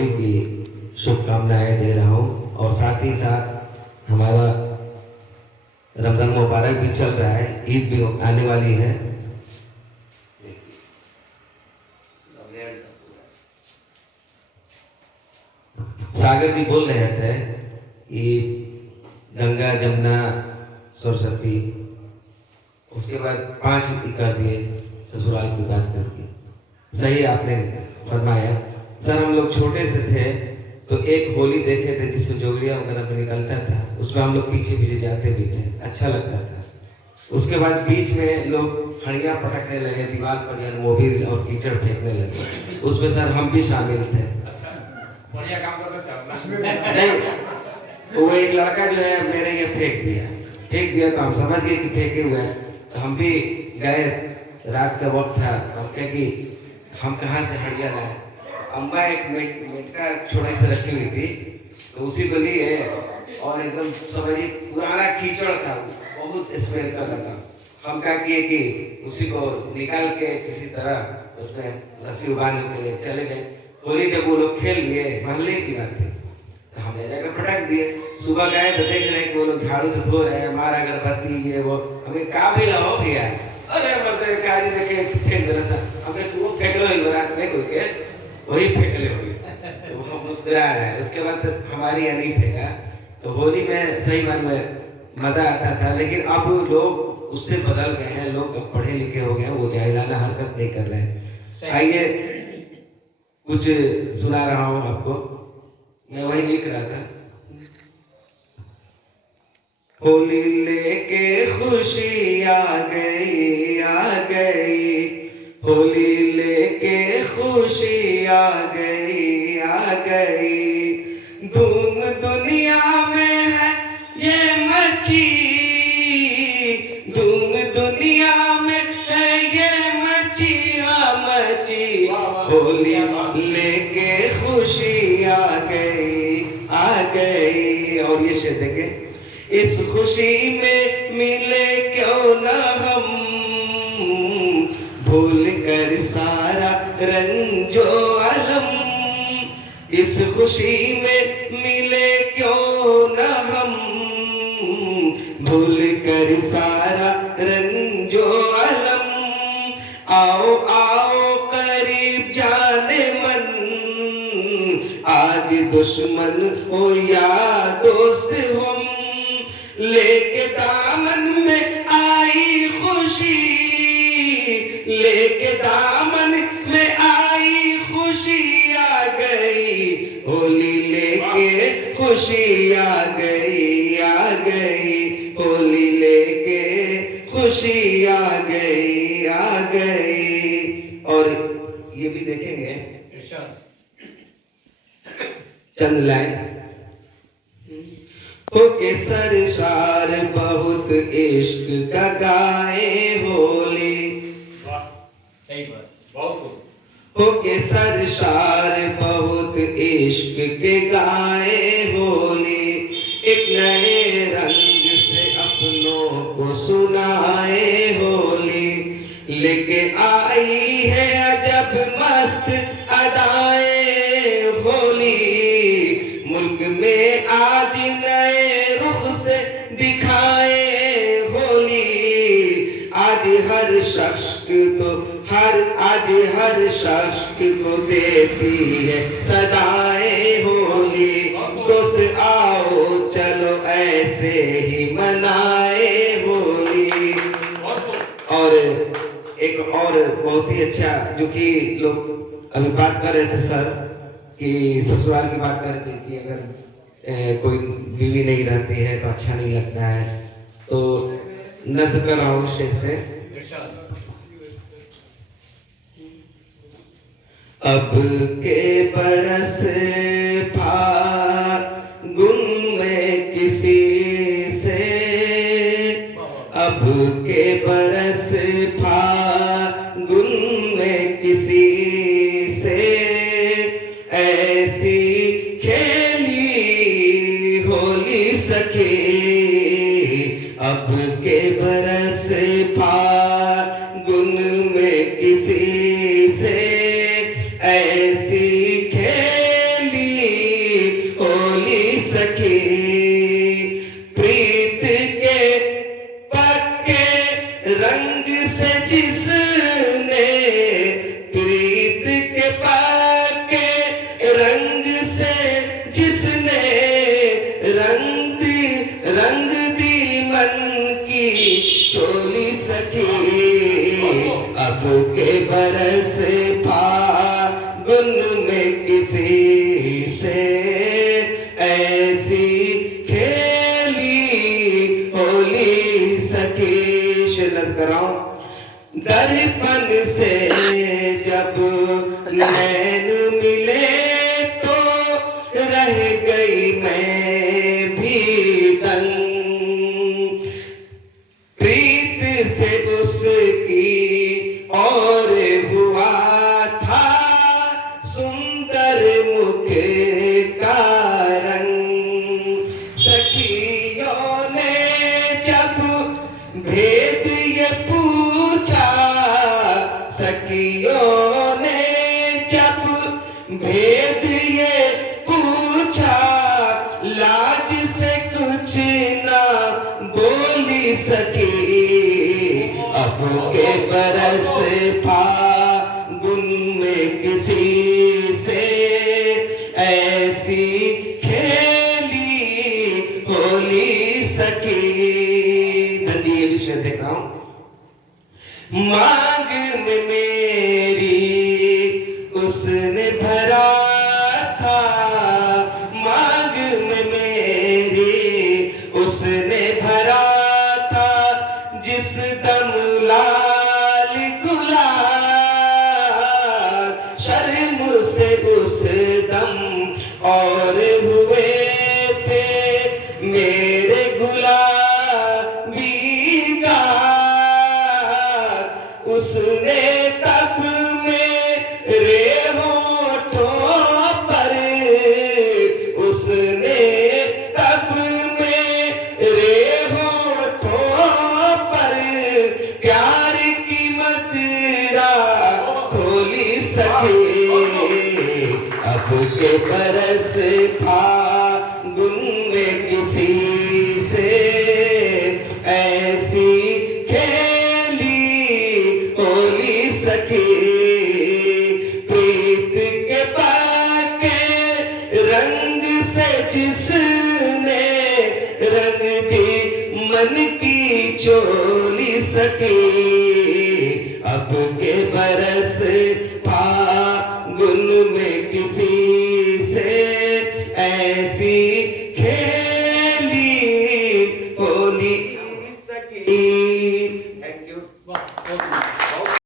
होली की शुभकामनाएं दे रहा हूँ और साथ ही साथ हमारा रमजान मुबारक भी चल रहा है, ईद भी आने वाली है। सागर जी बोल रहे थे कि गंगा जमुना सरस्वती, उसके बाद 5 कर दिए ससुराल की बात करके। सही आपने फरमाया सर। हम लोग छोटे से थे तो एक होली देखे थे जिसमें जोगड़िया वगैरह पे निकलता था, उसमें हम लोग पीछे पीछे जाते भी थे, अच्छा लगता था। उसके बाद बीच में लोग हड़ियाँ पटकने लगे दीवार पर, यानी मोबिल और कीचड़ फेंकने लगे, उसमें सर हम भी शामिल थे। बढ़िया काम करता था। नहीं, वो एक लड़का जो है मेरे ये फेंक दिया तो हम समझ गए कि फेंके हुए हैं। तो हम भी गए, रात का वक्त था, हम कहे कि हम कहाँ से हड़िया लाए। अम्मा एक मेटका छोटे से रखी हुई थी तो उसी को लिए और एकदम समझिए पुराना कीचड़ था, बहुत स्मेल कर रहा था। हम क्या किए कि उसी को निकाल के किसी तरह उसमें रस्सी बांध के लिए चले गए। होली जब वो लोग खेल लिए, महल्ले की बात थी, तो हमने जाकर पटक दिए। सुबह गए तो देख रहे हैं कि वो लोग झाड़ू से धो रहे हैं, हमारा अगरबत्ती ये वो। हमें का भी लाओ भैया, अरे मरते काजी देखे फेंक देना सा। हमें तू फेंक लो ही रात में कोई के वही फेंक ले हुई, तो हम मुस्कुरा रहे हैं। उसके बाद हमारी यहाँ नहीं फेंका। तो होली में सही बात में मजा आता था, लेकिन अब लोग उससे बदल गए हैं, लोग अब पढ़े लिखे हो गए हैं, वो जाहिलाना हरकत नहीं कर रहे हैं। आइए कुछ सुना रहा हूँ आपको, मैं वही लिख रहा था। होली लेके खुशी आ गई, होली लेके खुशी आ गई, धूम दुनिया में है ये मची, धूम दुनिया में है ये मची, मची। होली लेके खुशी आ गई। और ये शेर देखें, इस खुशी में मिले क्यों ना हम, भूल कर सारा रंजो अलम। इस खुशी में मिले क्यों ना हम, भूल कर सारा रंजो अलम। आओ आओ करीब जाने मन, आज दुश्मन हो या दोस्त हम, लेके दामन में आई खुशी, लेके दामन में आई खुशी आ गई, होली लेके खुशी आ गई, होली लेके खुशी आ गई। और ये भी देखेंगे चंद लाइन। हो के सरसार बहुत इश्क का गाए होली, हो के सरसार बहुत इश्क के गाए होली, एक नए रंग से अपनों को सुनाए होली, लेके आई है अजब मस्त अदाएं होली, मुल्क में आज नए रुख से दिखाए होली, आज हर शख्स तो हर शख्स को देती है सदाएं होली, दोस्त आओ चलो ऐसे ही मनाए होली। और एक और बहुत ही अच्छा, जो कि लोग अभी बात कर रहे थे सर कि ससुराल की बात कर रहे थे कि अगर कोई बीवी नहीं रहती है तो अच्छा नहीं लगता है, तो नज़र कर रहा हूँ शेर से। अब के बरस फागुन में किसी से, अब के बरस फागुन में किसी से, ऐसी खेली होली सखी, अब के बरस फागुन में किसी से, ऐसी खेली पाके रंग से जिसने रंग दी मन की चोली सखी, अब के बरस फागुन में किसी से ऐसी खेली होली सखी। शिलस कराओ। दर्पण से जब नैन मिले तो रह गई मैं भी दंग, प्रीत से उसकी और हुआ था सुंदर मुख का रंग। सखियों ने जब भेद ये पूछा, सखियों ने जब भेद ये पूछा, लाज से कुछ ना बोली सकी। अब के बरस फागुन में किसी से ऐसी खेली होली सखी। धंधी ये विषय देख रहा हूं। मांग में मेरी उसने भरा था, मांग में मेरी उसने भरा था, जिस दम लाल गुलाल, शर्म से उस दम और हुए थे मेरे गुलाबी गाल। उसने तब मेरे होठों पर, उसने तब मेरे होठों पर प्यार की मदिरा खोली सके। अब के बरस फागुन में किसी से ऐसी खेली होली सखी। प्रीत के पाके रंग से जिसने रंग दी मन की चोली सखी। अब के बरस फागुन में किसी से ऐसी खेली होली सखी। Thank you.